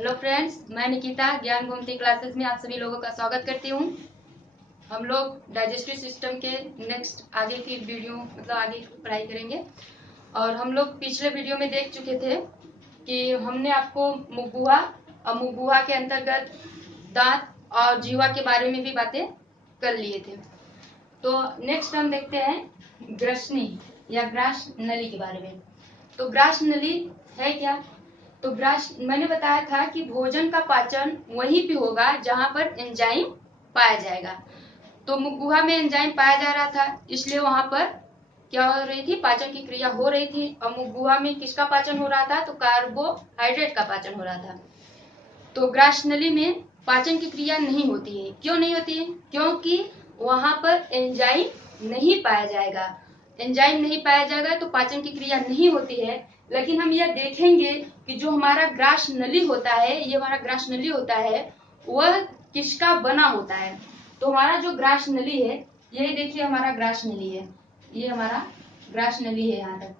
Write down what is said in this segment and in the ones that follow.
Hello friends, मैं निकिता ज्ञान Gomti classes में आप सभी लोगों का स्वागत करती हूँ। हम लोग डाइजेस्टिव सिस्टम के नेक्स्ट आगे की वीडियो आगे की पढ़ाई करेंगे। और हम लोग पिछले वीडियो में देख चुके थे कि हमने आपको मुख और मुख के अंतर्गत दांत और जीवा के बारे में भी बातें कर लिए थे। तो नेक्स्ट हम देखते हैं ग्रसनी या ग्रास नली के बारे में। तो ग्रास नली है क्या? तो मैंने बताया था कि भोजन का पाचन वहीं पे होगा जहां पर एंजाइम पाया जाएगा। तो मुख में एंजाइम पाया जा रहा था, इसलिए वहां पर क्या हो रही थी? पाचन की क्रिया हो रही थी। और मुख में किसका पाचन हो रहा था? तो कार्बोहाइड्रेट का पाचन हो रहा था। तो ग्रास नली में पाचन की क्रिया नहीं होती है। क्यों नहीं होती है? क्योंकि वहां पर एंजाइम नहीं पाया जाएगा। एंजाइम नहीं पाया जाएगा तो पाचन की क्रिया नहीं होती है। लेकिन हम यह देखेंगे कि जो हमारा ग्रास नली होता है, ये हमारा ग्रास नली होता है, वह किसका बना होता है? तो हमारा जो ग्रास नली है, यही देखिए हमारा ग्रास नली है। ये हमारा ग्रास नली है। यहाँ तक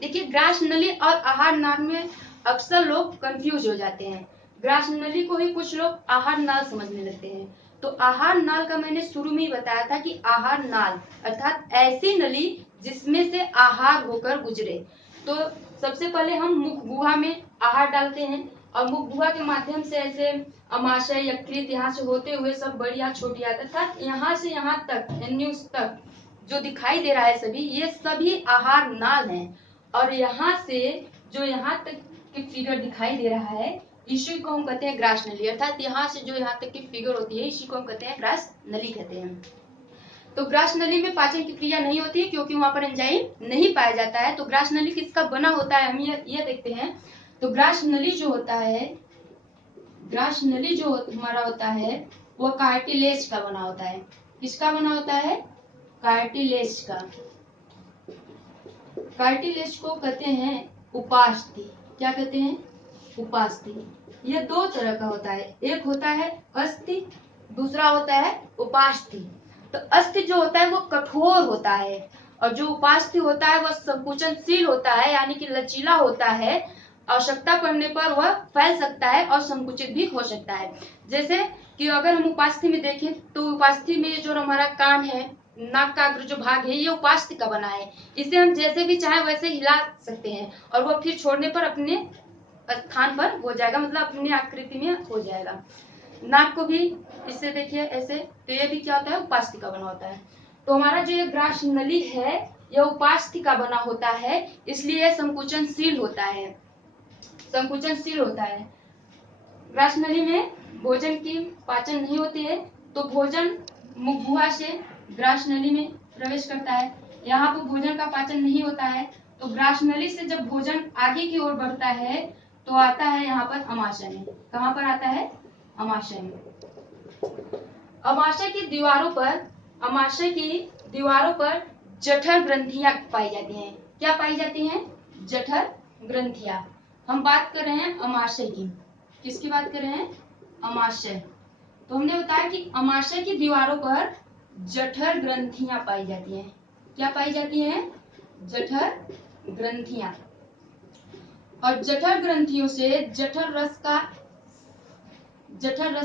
देखिए, ग्रास नली और आहार नाल में अक्सर लोग कंफ्यूज हो जाते हैं। ग्रास नली को ही कुछ लोग आहार नाल समझने लगते हैं। तो आहार नाल का मैंने शुरू में ही बताया था कि आहार नाल अर्थात ऐसी नली जिसमें से आहार होकर गुजरे। तो सबसे पहले हम मुख गुहा में आहार डालते हैं और मुख गुहा के माध्यम से ऐसे अमाशय यकृत यहाँ से होते हुए सब बड़ी या छोटी अर्थात यहाँ से यहाँ तक न्यूज तक जो दिखाई दे रहा है सभी, ये सभी आहार नाल हैं। और यहाँ से जो यहाँ तक की फिगर दिखाई दे रहा है, इसी को हम कहते हैं ग्रास नली। अर्थात यहाँ से जो यहाँ तक की फिगर होती है, इसी को हम कहते हैं ग्रास नली कहते हैं। तो ग्रास नली में पाचन की क्रिया नहीं होती है क्योंकि वहां पर एंजाइम नहीं पाया जाता है। तो ग्रास नली किसका बना होता है, हम ये देखते हैं। तो ग्रास नली जो होता है, ग्रास नली जो हमारा होता है, वो कार्टिलेज का बना होता है। किसका बना होता है? कार्टिलेज का। कार्टिलेज को कहते हैं उपास्थि। क्या कहते हैं? उपास्थि। ये दो तरह का होता है, एक होता है अस्थि, दूसरा होता है उपास्थि। तो अस्थि जो होता है वो कठोर होता है और जो उपास्थि होता है वह संकुचनशील होता है, यानी कि लचीला होता है। आवश्यकता पड़ने पर वह फैल सकता है और संकुचित भी हो सकता है। जैसे कि अगर हम उपास्थि में देखें तो उपास्थि में जो हमारा कान है, नाक का जो भाग है, ये उपास्थि का बना है। इसे हम जैसे भी चाहे वैसे हिला सकते हैं और वह फिर छोड़ने पर अपने स्थान पर हो जाएगा, मतलब अपनी आकृति में हो जाएगा। नाक को भी इससे देखिए ऐसे, तो ये भी क्या होता है? उपास्थि का बना होता है। तो हमारा जो ये ग्रास नली है, यह उपास्थि का बना होता है, इसलिए संकुचनशील होता है। संकुचनशील होता है। ग्रास नली में भोजन की पाचन नहीं होती है, तो भोजन मुख गुहा से ग्रास नली में प्रवेश करता है। यहाँ पर भोजन का पाचन नहीं होता है, तो ग्रास नली से जब भोजन आगे की ओर बढ़ता है तो आता है यहाँ पर अमाशय में। कहाँ पर आता है? अमाशय में। अमाशय की दीवारों पर जठर ग्रंथियां पाई जाती हैं। क्या पाई जाती हैं? जठर ग्रंथियां। हम बात कर रहे हैं अमाशय की। किसकी बात कर रहे हैं? अमाशय। तो हमने बताया कि अमाशय की दीवारों पर जठर ग्रंथियां पाई जाती हैं। क्या पाई जाती हैं? जठर ग्रंथियां। और जठर ग्रंथियों से जठर रस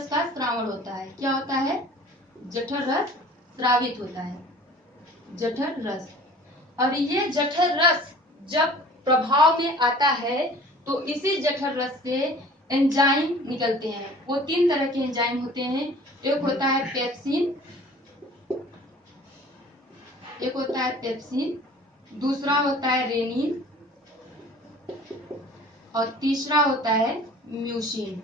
का स्रावण होता है। क्या होता है? जठर रस स्रावित होता है। जठर रस। और ये जठर रस जब प्रभाव में आता है तो इसी जठर रस से एंजाइम निकलते हैं। वो तीन तरह के एंजाइम होते हैं। एक होता है पेप्सिन, दूसरा होता है रेनिन और तीसरा होता है म्यूसिन।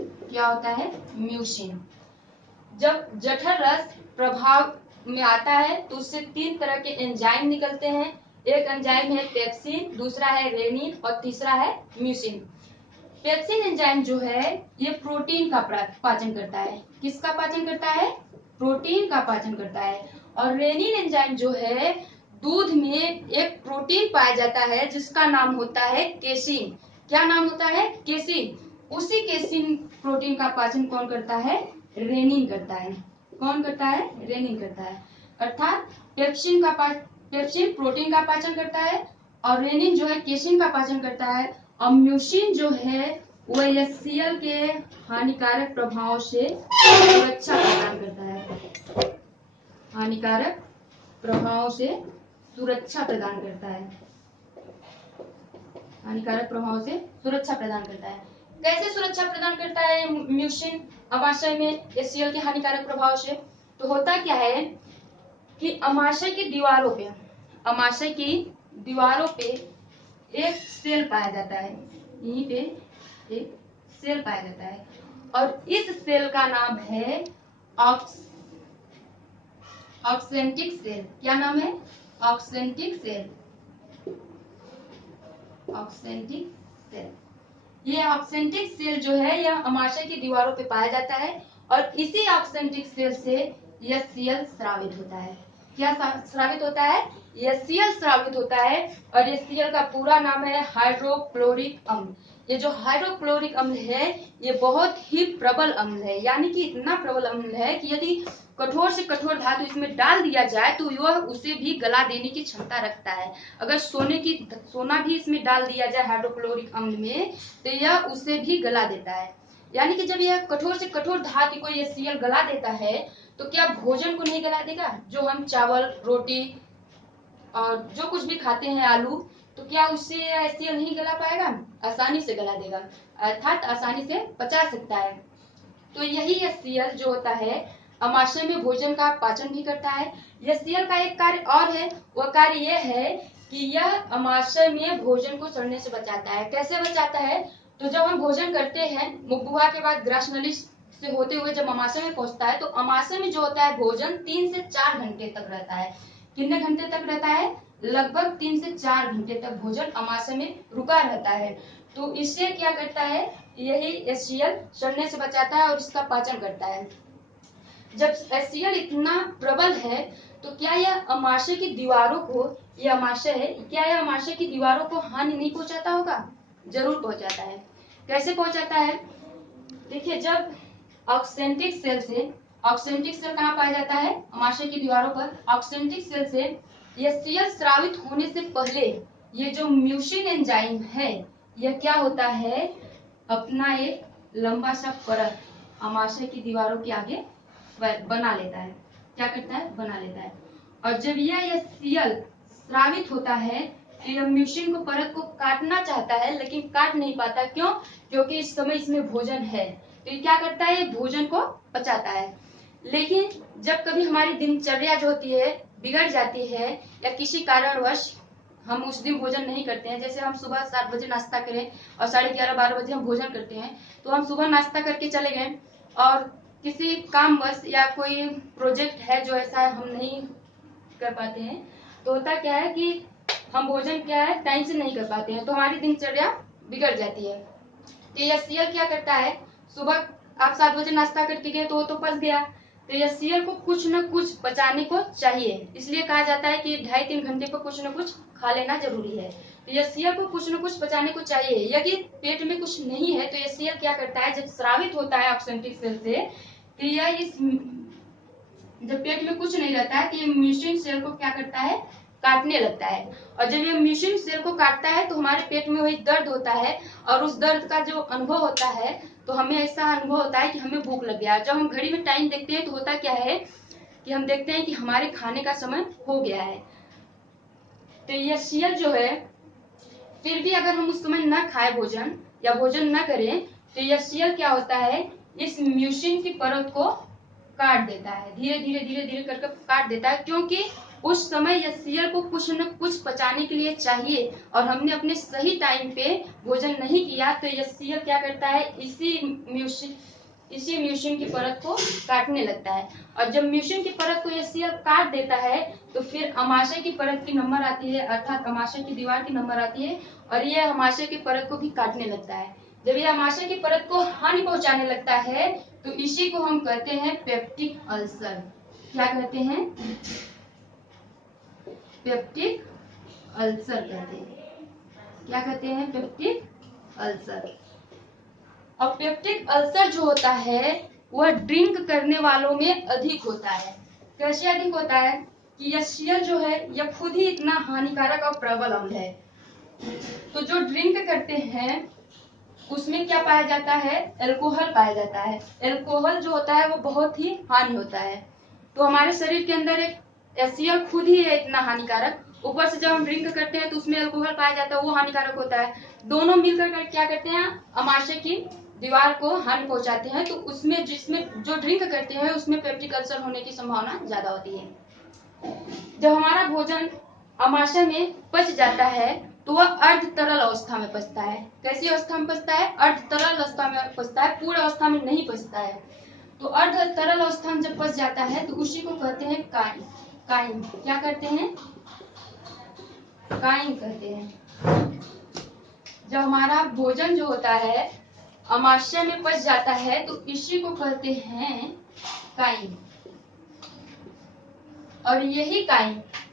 क्या होता है? म्यूसिन। जब जठर रस प्रभाव में आता है तो उससे तीन तरह के एंजाइम निकलते हैं। एक एंजाइम है पेप्सिन, दूसरा है रेनिन और तीसरा है म्यूसिन। पेप्सिन एंजाइम जो है ये प्रोटीन का पाचन करता है। किसका पाचन करता है? प्रोटीन का पाचन करता है। और रेनिन एंजाइम जो है, दूध में एक प्रोटीन पाया जाता है जिसका नाम होता है केसिन। क्या नाम होता है? केसिन। उसी केसिन प्रोटीन का पाचन कौन करता है? रेनिन करता है। कौन करता है? रेनिन करता है। अर्थात पेप्सिन प्रोटीन का पाचन करता है और रेनिन जो है केसिन का पाचन करता है और म्यूसिन जो है वह HCl के हानिकारक प्रभाव से सुरक्षा प्रदान करता है। हानिकारक प्रभाव से सुरक्षा प्रदान करता है। हानिकारक प्रभाव से सुरक्षा प्रदान करता है। कैसे सुरक्षा प्रदान करता है म्यूसिन अमाशय में HCl के हानिकारक प्रभाव से? तो होता क्या है कि अमाशय की दीवारों पे एक सेल पाया जाता है। यहीं पे एक सेल पाया जाता है और इस सेल का नाम है ऑक्सेंटिक सेल। क्या नाम है? Oxyntic cell. Oxyntic cell. ये ऑक्सेंटिक सेल जो है यह अमाशय की दीवारों पे पाया जाता है और इसी ऑक्सेंटिक सेल से HCl स्रावित होता है। क्या स्रावित होता है? HCl स्रावित होता है और HCl का पूरा नाम है हाइड्रोक्लोरिक अम्ल। ये जो हाइड्रोक्लोरिक अम्ल है ये बहुत ही प्रबल अम्ल है, यानी कि इतना प्रबल अम्ल है कि यदि कठोर से कठोर धातु इसमें डाल दिया जाए तो यह उसे भी गला देने की क्षमता रखता है। अगर सोना भी इसमें डाल दिया जाए हाइड्रोक्लोरिक अम्ल में तो यह उसे भी गला देता है। यानी कि जब यह कठोर से कठोर धातु को HCl गला देता है तो क्या भोजन को नहीं गला देगा? जो हम चावल, रोटी और जो कुछ भी खाते हैं, आलू, तो क्या उससे HCl नहीं गला पाएगा? आसानी से गला देगा, अर्थात आसानी से पचा सकता है। तो यही HCl जो होता है अमाशय में भोजन का पाचन भी करता है। HCl का एक कार्य और है, वह कार्य यह है कि यह अमाशय में भोजन को सड़ने से बचाता है। कैसे बचाता है? तो जब हम भोजन करते हैं मुख गुहा के बाद ग्रास नली से होते हुए जब अमाशय में पहुंचता है तो अमाशय में जो होता है भोजन 3 से 4 घंटे तक रहता है। कितने घंटे तक रहता है? लगभग 3 से 4 घंटे तक भोजन अमाशय में रुका रहता है। तो इससे क्या करता है? यही HCl सड़ने से बचाता है और इसका पाचन करता है। जब HCl इतना प्रबल है तो क्या यह अमाशय की दीवारों को, यह अमाशय है, क्या यह अमाशय की दीवारों को हानि नहीं पहुंचाता होगा? जरूर पहुंचाता है। कैसे पहुंचाता है? देखिए, जब ऑक्सेंटिक सेल कहाँ पाया जाता है? अमाशय की दीवारों पर। ऑक्सेंटिक सेल से HCl स्रावित होने से पहले ये जो म्यूसिन एंजाइम है यह क्या होता है? अपना एक लंबा सा परत अमाशय की दीवारों के आगे बना लेता है। क्या करता है? बना लेता है। और जब यह HCl स्रावित होता है तो यह म्यूसिन को परत को काटना चाहता है लेकिन काट नहीं पाता। क्यों? क्योंकि इस समय इसमें भोजन है। तो ये क्या करता है? भोजन को पचाता है। लेकिन जब कभी हमारी दिनचर्या जो होती है बिगड़ जाती है या किसी कारणवश हम उस दिन भोजन नहीं करते हैं, जैसे हम सुबह 7 बजे नाश्ता करें और 11:30-12 बजे हम भोजन करते हैं, तो हम सुबह नाश्ता करके चले गए और किसी कामवश या कोई प्रोजेक्ट है जो ऐसा हम नहीं कर पाते हैं, तो होता क्या है कि हम भोजन क्या है टाइम से नहीं कर पाते हैं, तो हमारी दिनचर्या बिगड़ जाती है। तो HCl क्या करता है? सुबह आप 7 बजे नाश्ता करके गए तो वो तो पच गया, तो HCl को कुछ न कुछ पचाने को चाहिए। इसलिए कहा जाता है कि 2.5-3 घंटे पर कुछ न कुछ खा लेना जरूरी है। तो HCl को कुछ न कुछ पचाने को चाहिए। यदि पेट में कुछ नहीं है तो HCl क्या करता है? जब स्रावित होता है ऑक्सेंटिक सेल से, तो यह जब पेट में कुछ नहीं रहता है तो ये म्यूसिन सेल को क्या करता है? काटने लगता है। और जब ये म्यूसिन सेल को काटता है तो हमारे पेट में वही दर्द होता है और उस दर्द का जो अनुभव होता है तो हमें ऐसा अनुभव होता है कि हमें भूख लग गया। जब हम घड़ी में टाइम देखते हैं तो होता क्या है कि हम देखते हैं कि हमारे खाने का समय हो गया है। तो ये HCl जो है, फिर भी अगर हम उस समय न खाए भोजन या भोजन न करें तो HCl क्या होता है? इस म्यूसिन की परत को काट देता है, धीरे धीरे करके काट देता है, क्योंकि उस समय HCl को कुछ न कुछ पचाने के लिए चाहिए और हमने अपने सही टाइम पे भोजन नहीं किया तो HCl क्या करता है? इसी म्यूसिन की परत को काटने लगता है। और जब म्यूसिन की परत को HCl काट देता है तो फिर अमाशय की परत की नंबर आती है, अर्थात अमाशय की दीवार की नंबर आती है और ये अमाशय की परत को भी काटने लगता है। जब ये अमाशय की परत को हानि पहुंचाने लगता है तो इसी को हम कहते हैं पेप्टिक अल्सर। क्या कहते हैं? पेप्टिक अल्सर कहते हैं। क्या कहते हैं? Peptic ulcer. और पेप्टिक अल्सर जो होता है वह ड्रिंक करने वालों में अधिक होता है। कैसे अधिक होता है? कि HCl जो है यह खुद ही इतना हानिकारक और प्रबल अम्ल है, तो जो ड्रिंक करते हैं उसमें क्या पाया जाता है, अल्कोहल पाया जाता है। अल्कोहल जो होता है वो बहुत ही हानि होता है। तो हमारे शरीर के अंदर एक HCl खुद ही है इतना हानिकारक, ऊपर से जब हम ड्रिंक करते हैं तो उसमें अल्कोहल पाया जाता है, वो हानिकारक होता है। दोनों मिलकर क्या करते हैं, अमाशय की दीवार को हानि पहुंचाते हैं। तो उसमें जिसमें जो ड्रिंक करते हैं उसमें पेप्टिक अल्सर होने की संभावना ज्यादा होती है। जब हमारा भोजन अमाशय में पच जाता है तो वह अर्ध तरल अवस्था में पचता है। कैसी अवस्था में पचता है, अर्ध तरल अवस्था में पचता है, पूर्ण अवस्था में नहीं पचता है। तो अर्ध तरल अवस्था में जब पच जाता है तो उसी को कहते हैं काइम। काइम क्या करते हैं, काइम कहते हैं। जब हमारा भोजन जो होता है अमाशय में पच जाता है तो इसी को कहते हैं काइम। और यही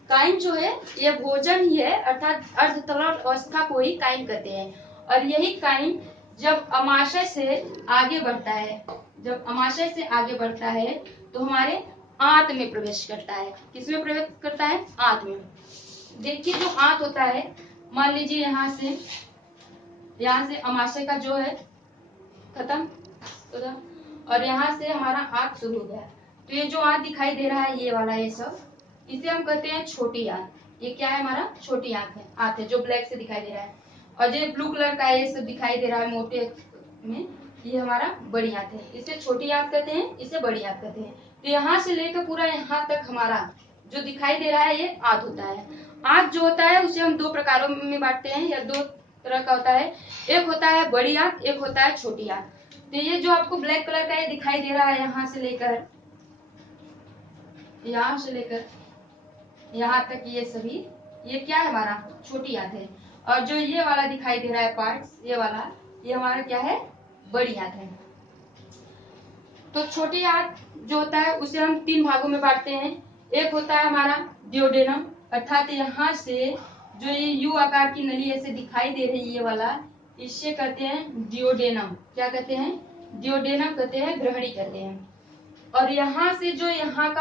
काइम जो है ये भोजन ही है, अर्थात अर्ध तरल अवस्था को ही काइम कहते हैं। और यही काइम जब अमाशय से आगे बढ़ता है, जब अमाशय से आगे बढ़ता है तो हमारे आंत में प्रवेश करता है। किसमें प्रवेश करता है, आंत में। देखिए जो आंत होता है, मान लीजिए यहाँ से अमाशय का जो है खत्म, और यहाँ से हमारा आंत शुरू हो गया। तो ये जो आंत दिखाई दे रहा है, ये वाला, ये सब, इसे हम कहते हैं छोटी आंत। ये क्या है, हमारा छोटी आंत है जो ब्लैक से दिखाई दे रहा है। और जो ब्लू कलर का ये सब दिखाई दे रहा है मोटे में, ये हमारा बड़ी आंत है। इसे छोटी आंत कहते हैं, इसे बड़ी आंत कहते हैं। तो यहाँ से लेकर पूरा यहाँ तक हमारा जो दिखाई दे रहा है ये आंत होता है। आंत जो होता है उसे हम दो प्रकारों में बांटते हैं, या दो तरह का होता है। एक होता है बड़ी आंत, एक होता है छोटी आंत। तो ये जो आपको ब्लैक कलर का ये दिखाई दे रहा है, यहाँ से लेकर यहाँ तक ये सभी, ये क्या है, हमारा छोटी आंत है। और जो ये वाला दिखाई दे रहा है पार्ट्स, ये वाला, ये हमारा क्या है, बड़ी आंत है। तो छोटी आंत जो होता है उसे हम तीन भागों में बांटते हैं। एक होता है हमारा डियोडेनम, अर्थात यहाँ से जो ये यू आकार की नली ऐसे दिखाई दे रही है, ये वाला, इसे कहते हैं डियोडेनम। क्या कहते हैं, डियोडेनम कहते हैं, ग्रहणी कहते हैं। और यहाँ से जो यहाँ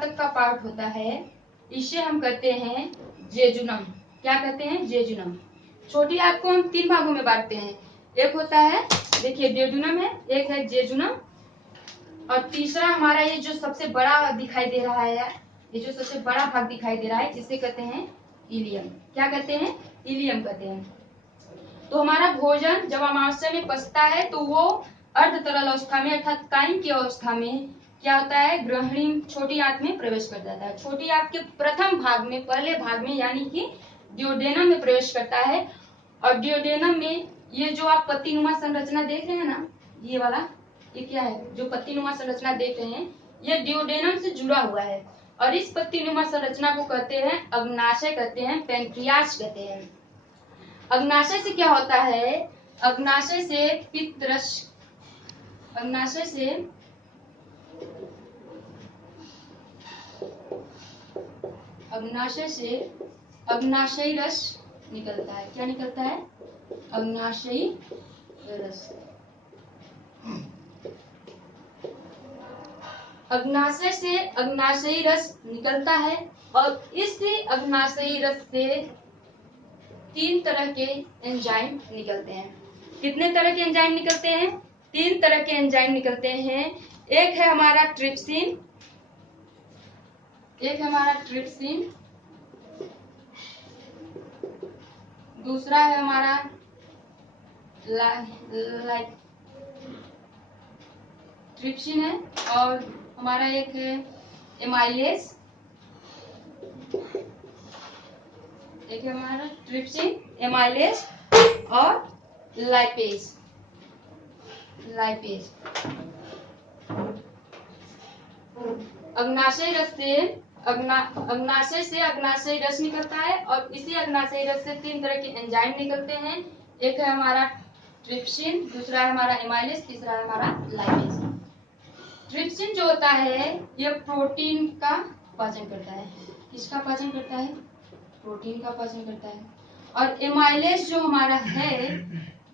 तक का पार्ट होता है, इसे हम कहते हैं जेजुनम। क्या कहते हैं, जेजुनम। छोटी आंत को हम तीन भागों में बांटते हैं। एक होता है, देखिए डियोडेनम है, एक है जेजुनम, और तीसरा हमारा ये जो सबसे बड़ा दिखाई दे रहा है, ये जो सबसे बड़ा भाग दिखाई दे रहा है, जिसे कहते हैं इलियम। क्या कहते हैं, इलियम कहते हैं। तो हमारा भोजन जब अमाशय में पचता है तो वो अर्ध तरल अवस्था में, अर्थात काइम की अवस्था में क्या होता है, ग्रहणी छोटी आंत में प्रवेश कर जाता है। छोटी आंत के प्रथम भाग में, पहले भाग में, यानी कि डियोडेनम में प्रवेश करता है। और डियोडेनम में ये जो आप पत्तीनुमा संरचना देख रहे हैं ना, ये वाला, ये क्या है, जो पत्तीनुमा संरचना देख रहे हैं, ये डियोडेनम से जुड़ा हुआ है। और इस पत्तीनुमा संरचना को कहते हैं अग्नाशय, कहते हैं पैंक्रियाज कहते हैं। अग्नाशय से क्या होता है, अग्नाशय से पित्तरस, अग्नाशय से अग्नाशयी रस निकलता है। क्या निकलता है, अग्नाशयी रस। अग्नाशय से अग्नाशयी रस निकलता है। और इस अग्नाशयी रस से तीन तरह के एंजाइम निकलते हैं। कितने तरह के एंजाइम निकलते हैं, तीन तरह के एंजाइम निकलते हैं। एक है हमारा ट्रिप्सिन, दूसरा है हमारा ट्रिप्सिन है, और हमारा एक है एमाइलेज, एक है हमारा ट्रिप्सिन, एमाइलेज और लाइपेज। अग्नाशय रस से अग्नाशय रस निकलता है, और इसी अग्नाशय रस से तीन तरह के एंजाइम निकलते हैं। एक है हमारा ट्रिप्सिन, दूसरा है हमारा एमाइलेज, तीसरा है हमारा लाइपेज। ट्रिप्सिन जो होता है ये प्रोटीन का पाचन करता है। किसका पाचन करता है, प्रोटीन का पाचन करता है। और एमाइलेज जो हमारा है,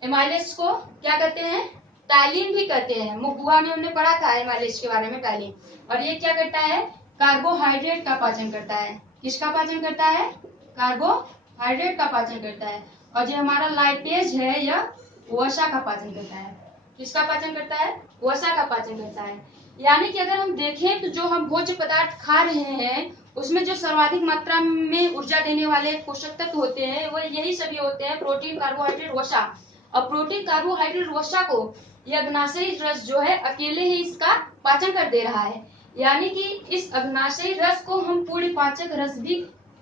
एमाइलेज को क्या कहते हैं, टाइलिन भी कहते हैं। मुगुआ में हमने पढ़ा था एमाइलेज के बारे में, टाइलिन। और ये क्या करता है, कार्बोहाइड्रेट का पाचन करता है। किसका पाचन करता है, कार्बोहाइड्रेट का पाचन करता है। और जो हमारा लाइपेज है, यह वसा का पाचन करता है। किसका पाचन करता है? वसा का पाचन करता है। यानी कि अगर हम देखें तो जो हम भोज्य पदार्थ खा रहे हैं उसमें जो सर्वाधिक मात्रा में ऊर्जा देने वाले पोषक तत्व होते हैं वो यही सभी होते हैं, प्रोटीन, कार्बोहाइड्रेट, वसा। और प्रोटीन, कार्बोहाइड्रेट, वसा को यह अग्नाशयी रस जो है अकेले ही इसका पाचन कर दे रहा है। यानी कि इस अग्नाशयी रस को हम पूर्ण पाचक रस भी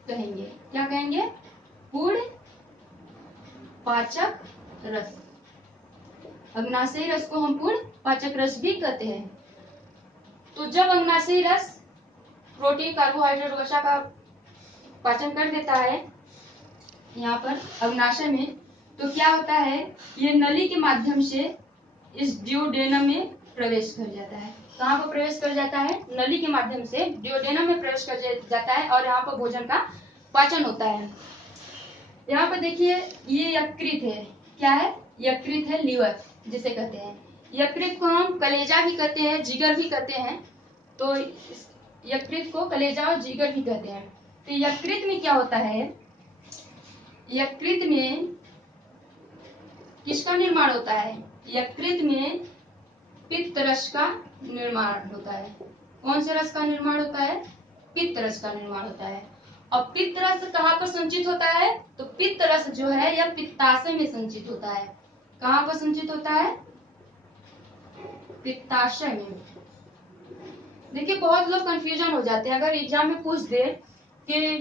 कहेंगे। क्या कहेंगे? पूर्ण पाचक रस। अग्नाशयी रस को हम पूर्ण पाचक रस भी कहते हैं। तो जब अग्नाशयी रस प्रोटीन, कार्बोहाइड्रेट, वसा का पाचन कर देता है यहाँ पर अग्नाशय में, तो क्या होता है, ये नली के माध्यम से इस ड्यूडेनम में प्रवेश कर जाता है। कहाँ पर प्रवेश कर जाता है? नली के माध्यम से ड्यूडेनम में प्रवेश कर जाता है और यहाँ पर भोजन का पाचन होता है। यहाँ पर देखिए ये यकृत है। क्या है? यकृत है, लीवर जिसे कहते हैं। यकृत को हम कलेजा भी कहते हैं, जिगर भी कहते हैं। तो यकृत को कलेजा और जिगर भी कहते हैं। तो यकृत में क्या होता है? यकृत में किसका निर्माण होता है? यकृत में पित्त रस का निर्माण होता है। कौन से रस का निर्माण होता है? पित्त रस का निर्माण होता है। और पित्त रस कहाँ पर संचित होता है? तो पित्त रस जो है यह पित्ताशय में संचित होता है। कहाँ पर संचित होता है? पित्ताशय में। देखिए बहुत लोग कंफ्यूजन हो जाते हैं, अगर एग्जाम में पूछ दे कि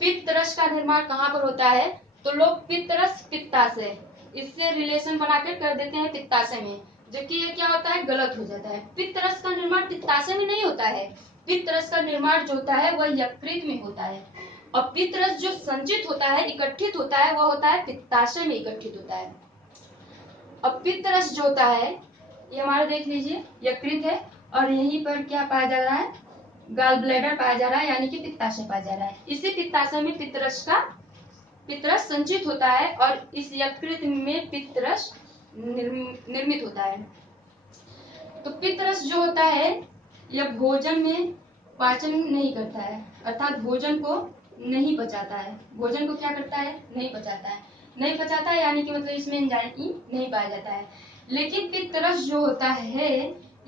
पित्त रस का निर्माण कहाँ पर होता है तो लोग पित्त रस पित्ताशय इससे रिलेशन बनाकर कर देते हैं पित्ताशय में, जबकि ये क्या होता है? गलत हो जाता है। पित्त रस का निर्माण पित्ताशय में नहीं होता है। पित्त रस का निर्माण जो होता है वह यकृत में होता है। और पित्त रस जो संचित होता है, इकट्ठित होता है, वह होता है पित्ताशय में इकट्ठित होता है। अब पित्त रस जो होता है ये हमारा देख लीजिए यकृत है और यहीं पर क्या पाया जा रहा है? गॉल ब्लैडर पाया जा रहा है, यानी कि पित्ताशय पाया जा रहा है। इसी पित्ताशय में पित्त रस संचित होता है और इस यकृत में पित्त रस निर्मित होता है। तो पित्त रस जो होता है यह भोजन में पाचन नहीं करता है, अर्थात भोजन को नहीं पचाता है। भोजन को क्या करता है? नहीं पचाता है। नहीं पचाता है यानी कि मतलब इसमें एंजाइम नहीं पाया जाता है। लेकिन पित्त रस जो होता है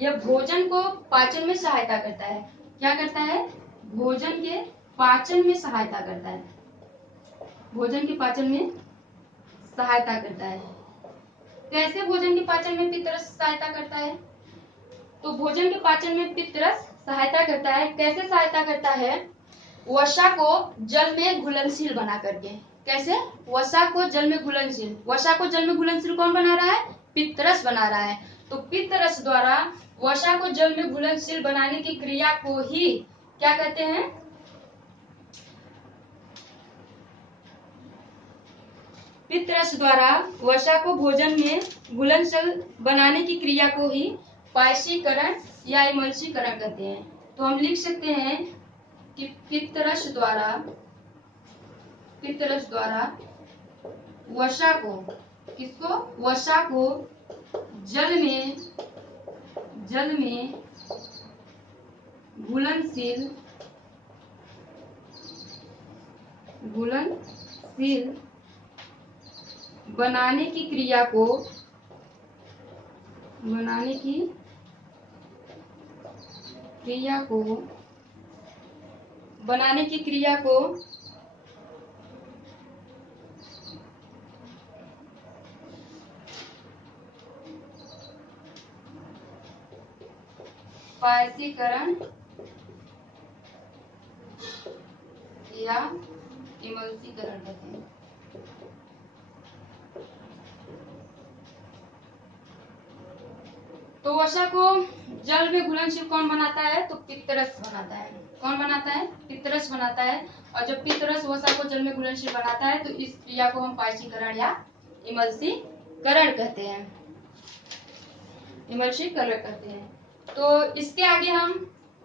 यह भोजन को पाचन में सहायता करता है। क्या करता है? भोजन के पाचन में सहायता करता है। भोजन के पाचन में सहायता करता है। कैसे भोजन के पाचन में पित्त रस सहायता करता है? तो भोजन के पाचन में पित्त रस सहायता करता है। कैसे सहायता करता है? वसा को जल में घुलनशील बना करके। कैसे? वसा को जल में घुलनशील। वसा को जल में घुलनशील कौन बना रहा है? पित्त रस बना रहा है। तो पित्त रस द्वारा वसा को जल में घुलनशील बनाने की क्रिया को ही क्या कहते हैं? पित्त रस द्वारा वसा को भोजन में घुलनशील बनाने की क्रिया को ही पायसीकरण या इमल्सीकरण कहते हैं। तो हम लिख सकते हैं कि पित्त रस द्वारा वसा को, किसको? वसा को जल में घुलनशील बनाने की क्रिया को पायसीकरण या इमल्सीकरण कहते हैं। तो वसा को जल में घुलनशील कौन बनाता है? तो पित्त रस बनाता है। कौन बनाता है? पित्त रस बनाता है। और जब पित्त रस वसा को जल में घुलनशील बनाता है तो इस क्रिया को हम पायसीकरण या इमल्सीकरण कहते हैं। तो इसके आगे हम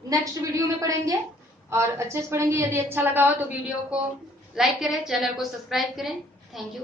नेक्स्ट वीडियो में पढ़ेंगे और अच्छे से पढ़ेंगे। यदि अच्छा लगा हो तो वीडियो को लाइक करें, चैनल को सब्सक्राइब करें। Thank you.